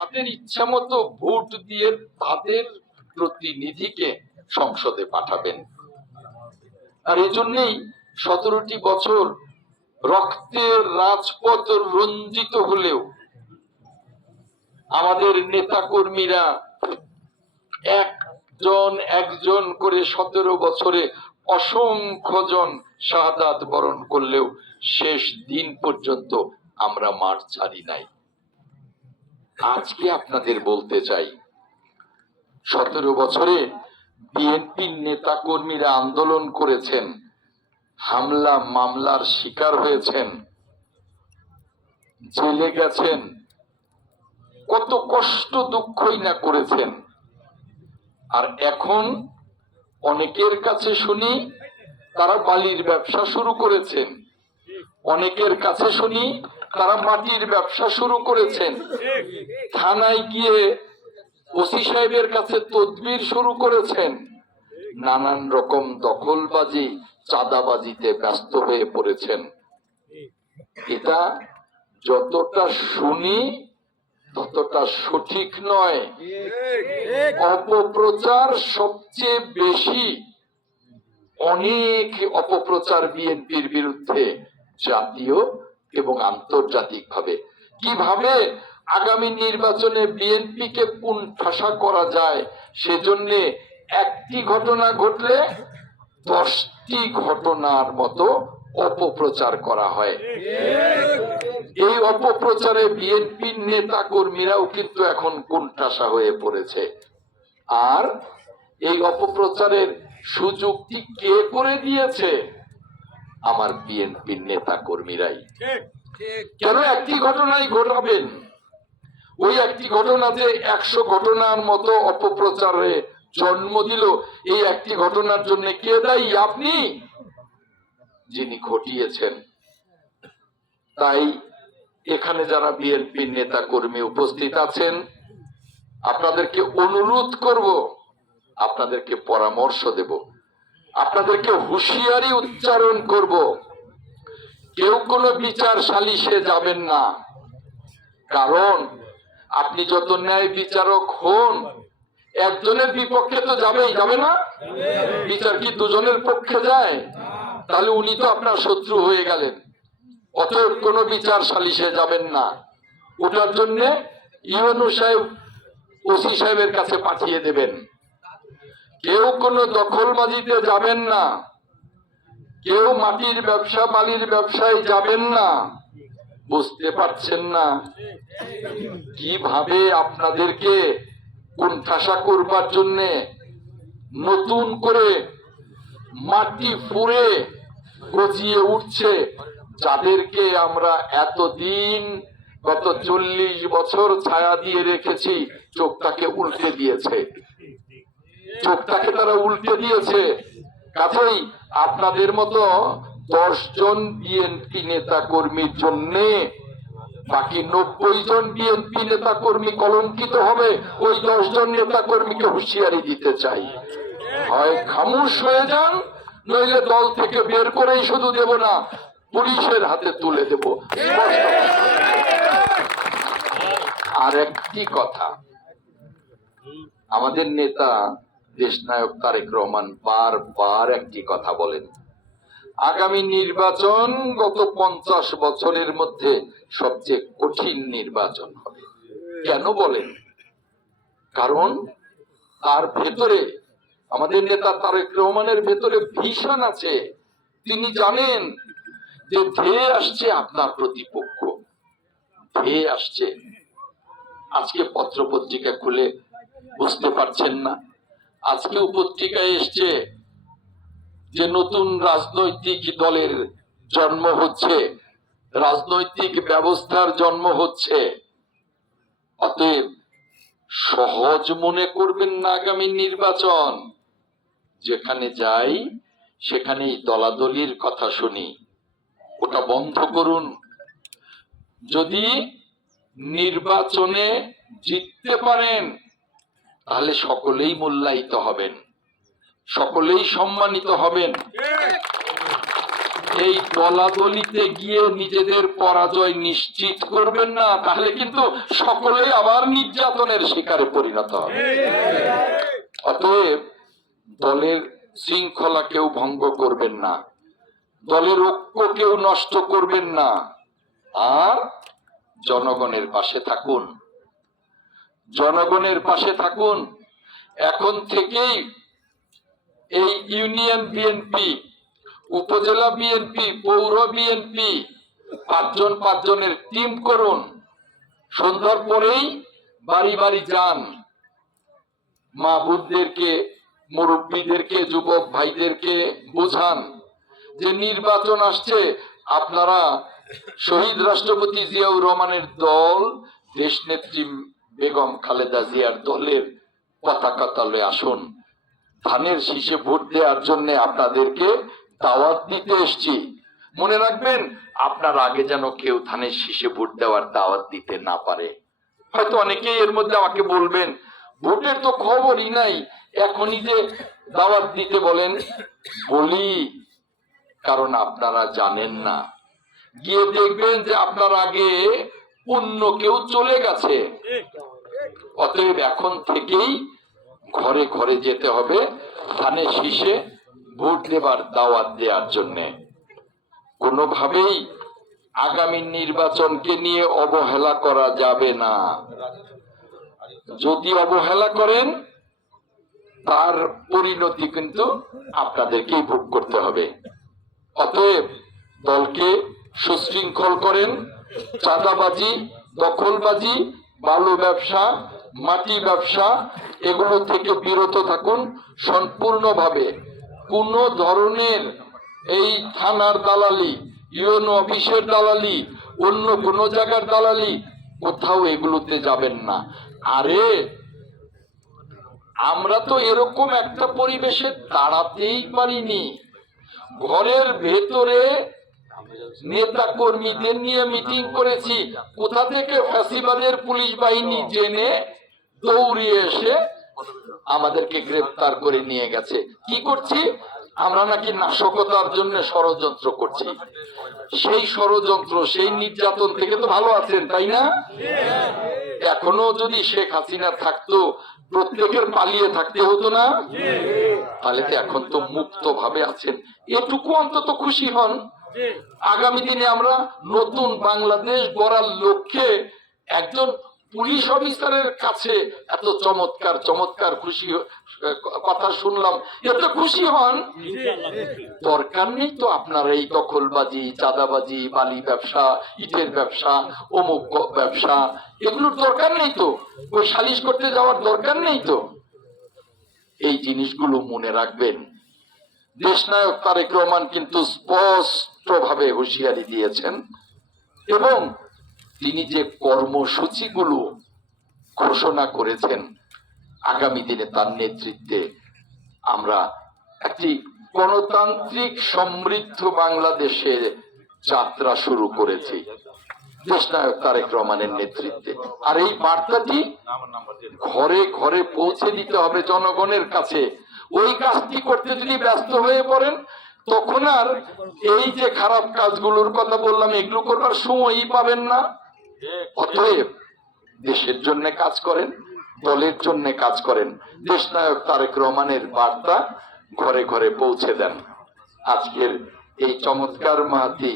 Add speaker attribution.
Speaker 1: তাদের ইচ্ছা মতো ভোট দিয়ে তাদের প্রতিনিধিকে সংসদে পাঠাবেন। আর এজন্যই সতেরোটি বছর রক্তের রাজপথ রঞ্জিত হলেও আমাদের নেতা কর্মীরা একজন একজন করে সতেরো বছরে অসংখ্য জন শাহাদাত বরণ করলেও শেষ দিন পর্যন্ত আমরা মাঠ ছাড়ি নাই। আজকে আপনাদের বলতে চাই, সতেরো বছরে বিএনপির নেতা কর্মীরা আন্দোলন করেছেন, হামলা, মামলার শিকার হয়েছেন, জেলে গেছেন, কত কষ্ট দুঃখই না করেছেন। আর এখন অনেকের কাছে শুনি তারা বালির ব্যবসা শুরু করেছেন, অনেকের কাছে শুনি তারা মাটির ব্যবসা শুরু করেছেন। থানায় গিয়ে ওসি সাহেবের কাছে তদবির শুরু করেছেন। নানান রকম দখলবাজি, চাঁদাবাজিতে ব্যস্ত হয়ে পড়েছেন। এটা যতটা শুনি, ততটা সঠিক নয়। অপপ্রচার সবচেয়ে বেশি অনেক অপপ্রচার বিএনপির বিরুদ্ধে জাতীয় এবং আন্তর্জাতিক ভাবে কীভাবে আগামী নির্বাচনে বিএনপিকে পুনঠাসা করা যায় সেজন্য একটি ঘটনা ঘটলে দশটি ঘটনার মতো অপপ্রচার করা হয়। এই অপপ্রচারে বিএনপির নেতা কর্মীরাও কিন্তু এখন কোণঠাসা হয়ে পড়েছে। আর এই অপপ্রচারের সুযোগটি কে করে দিয়েছে? আমার বিএনপির নেতা কর্মীরাই কেন একটি ঘটনাই ঘটাবেন? ওই একটি ঘটনাতে একশো ঘটনার মতো অপপ্রচারে জন্ম দিল, এই একটি ঘটনার জন্য কে দায়ী? আপনি? যিনি ঘটিয়েছেন। তাই এখানে যারা বিএনপি নেতা কর্মী উপস্থিত আছেন, আপনাদেরকে অনুরোধ করব, আপনাদেরকে পরামর্শ দেব, আপনাদেরকে হুঁশিয়ারি উচ্চারণ করব। কেউ কোনো বিচার সালিশে যাবেন না, কারণ আপনি যত ন্যায় বিচারক হন, একজনের বিপক্ষে তো যাবেই, যাবে না? বিচার কি দুজনের পক্ষে যায়? তাহলে উনি তো আপনার শত্রু হয়ে গেলেন। অতএব কোনো বিচার সালিশে যাবেন না। ওটার জন্য ইউনু সাহেব, ওসি সাহেবের কাছে পাঠিয়ে দেবেন। কেউ কোনো দখলবাজিতে যাবেন না। কেউ মাটির ব্যবসা, বালির ব্যবসায় যাবেন না। বুঝতে পারছেন না। কীভাবে আপনাদেরকে কোণঠাসা করবার জন্যে নতুন করে মাটি ফুঁড়ে গজিয়ে উঠছে, যাদেরকে আমরা এতদিন গত চল্লিশ বছর ছায়া দিয়ে রেখেছি, চোখটাকে উল্টে দিয়েছে। চোখটাকে তারা উল্টে দিয়েছে। কাজেই আপনাদের মতো দশ জন বিএনপি নেতা কর্মীর জন্য, বাকি নব্বই জন বিএনপি নেতা কর্মী কলঙ্কিত হবে, ওই দশ জন নেতা কর্মীকে হুঁশিয়ারি দিতে চাই। হয় খামোশ হয়ে যান, নইলে দল থেকে বের করেই শুধু দেব না, পুলিশের হাতে তুলে দেব। আর একটি কথা, আমাদের নেতা দেশনায়ক তারেক রহমান বারবার একটি কথা বলেন। আগামী নির্বাচন গত পঞ্চাশ বছরের মধ্যে সবচেয়ে কঠিন নির্বাচন হবে। কেন বলেন? কারণ তার ভেতরে, আমাদের নেতা তারেক রহমানের ভেতরে ভীষণ আছে। তিনি জানেন যে ধেয়ে আসছে আপনার প্রতিপক্ষ। ধেয়ে আসছে। আজকে পত্র পত্রিকা খুলে বুঝতে পারছেন না। আজকে পত্রিকায় এসছে যে নতুন রাজনৈতিক দলের জন্ম হচ্ছে, রাজনৈতিক ব্যবস্থার জন্ম হচ্ছে, অতএব সহজ মনে করবেন না আগামী নির্বাচন। যেখানে যাই, সেখানেই দলাদলির কথা শুনি। ওটা বন্ধ করুন। যদি নির্বাচনে জিততে পারেন, তাহলে সকলেই মূল্যায়িত হবেন। সকলেই সম্মানিত হবেন। এই দলাদলিতে গিয়ে নিজেদের পরাজয় নিশ্চিত করবেন না, তাহলে কিন্তু সকলেই আবার নির্যাতনের শিকারে পরিণত হবে। অতএব দলের শৃঙ্খলা কেউ ভঙ্গ করবেন না, দলের ঐক্য কেউ নষ্ট করবেন না, আর জনগণের পাশে থাকুন। জনগণের পাশে থাকুন। এখন থেকেই এই ইউনিয়ন বিএনপি উপজেলা বিএনপি পৌর বিএনপি পাঁচজন পাঁচজনের টিম করুন। সন্ধ্যার পরেই বাড়ি বাড়ি যান। মা বুধদেরকে মুরব্বীদেরকে, যুবক ভাইদেরকে বোঝান যে নির্বাচন আসছে। আপনারা শহীদ রাষ্ট্রপতি জিয়াউর রহমানের দল দেশ নেত্রী বেগম খালেদা জিয়ার দলের পতাকা তলে আসুন। ধানের শীষে ভোট দেওয়ার জন্য আপনাদেরকে দাওয়াত দিতে এসছি। মনে রাখবেন, আপনার আগে যেন কেউ ধানের শীষে ভোট দেওয়ার দাওয়াত দিতে না পারে। হয়তো অনেকেই এর মধ্যে আমাকে বলবেন, ভোটের তো খবরই নাই, এখনই যে দাওয়াত দিতে বলেন। বলি, কারণ আপনারা জানেন না। গিয়ে দেখবেন যে আপনার আগে অন্য কেউ চলে গেছে। অতএব এখন থেকেই ঘরে ঘরে যেতে হবে। ধানের শীষে ভোট দেবার দাওয়াত দেওয়ার জন্যে। কোনোভাবেই আগামী নির্বাচনকে নিয়ে অবহেলা করা যাবে না। যদি অবহেলা করেন, তার পরিণতি কিন্তু আপনাদেরকেই ভোগ করতে হবে। অতএব দলকে সুশৃঙ্খল করেন। চাঁদাবাজি, দখলবাজি, বালু ব্যবসা মাটি ব্যবসা, এগুলো থেকে বিরত থাকুন সম্পূর্ণভাবে। কোন ধরনের এই থানার দালালি, ইউএন অফিসের দালালি, অন্য কোন জায়গার দালালি, কোথাও এগুলোতে যাবেন না। আরে, আমরা তো এরকম একটা পরিবেশে দাঁড়াতেই পারিনি। ঘরের ভেতরে নেতা কর্মীদের নিয়ে মিটিং করেছি। কোথা থেকে ফ্যাসিবাদের পুলিশ বাহিনী জেনে দৌড়িয়ে এসে আমাদেরকে গ্রেফতার করে নিয়ে গেছে। কি করছি? আমরা নাকি নাশকতার জন্য ষড়যন্ত্র করছি। সেই ষড়যন্ত্র, সেই নির্যাতন থেকে তো ভালো আছেন, তাই না? এখনও যদি শেখ হাসিনা থাকতো, প্রত্যেকের পালিয়ে থাকতে হতো না? তাহলে তো এখন তো মুক্ত ভাবে আছেন। এটুকু অন্তত খুশি হন। আগামী দিনে আমরা নতুন বাংলাদেশ গড়ার লক্ষ্যে একজন পুলিশ অফিসারের কাছে এত চমৎকার চমৎকার খুশি কথা শুনলাম। এত খুশি হন? দরকার নেই তো আপনার এই দখলবাজি, চাঁদাবাজি, বালি ব্যবসা, ইটের ব্যবসা, অমুক ব্যবসা। এগুলোর দরকার নেই তো? ওই সালিশ করতে যাওয়ার দরকার নেই তো? এই জিনিসগুলো মনে রাখবেন। দেশনায়ক তারেক রহমান কিন্তু স্পষ্ট ভাবে হুঁশিয়ারি দিয়েছেন এবং তিনি যে কর্মসূচিগুলো ঘোষণা করেছেন, আগামী দিনে তার নেতৃত্বে আমরা একটি গণতান্ত্রিক সমৃদ্ধ বাংলাদেশের যাত্রা শুরু করেছি। দেশনায়ক তারেক রহমানের নেতৃত্বে। আর এই বার্তাটি ঘরে ঘরে পৌঁছে দিতে হবে জনগণের কাছে। ওই কাজটি করতে যদি ব্যস্ত হয়ে পড়েন, তখন আর এই যে খারাপ কাজগুলোর কথা বললাম, এগুলো করবার সময়ই পাবেন না। অতএব দেশের জন্য কাজ করেন, দলের জন্য কাজ করেন। দেশনায়ক তারেক রহমানের বার্তা ঘরে ঘরে পৌঁছে দেন। আজকের এই চমৎকার মাহাতি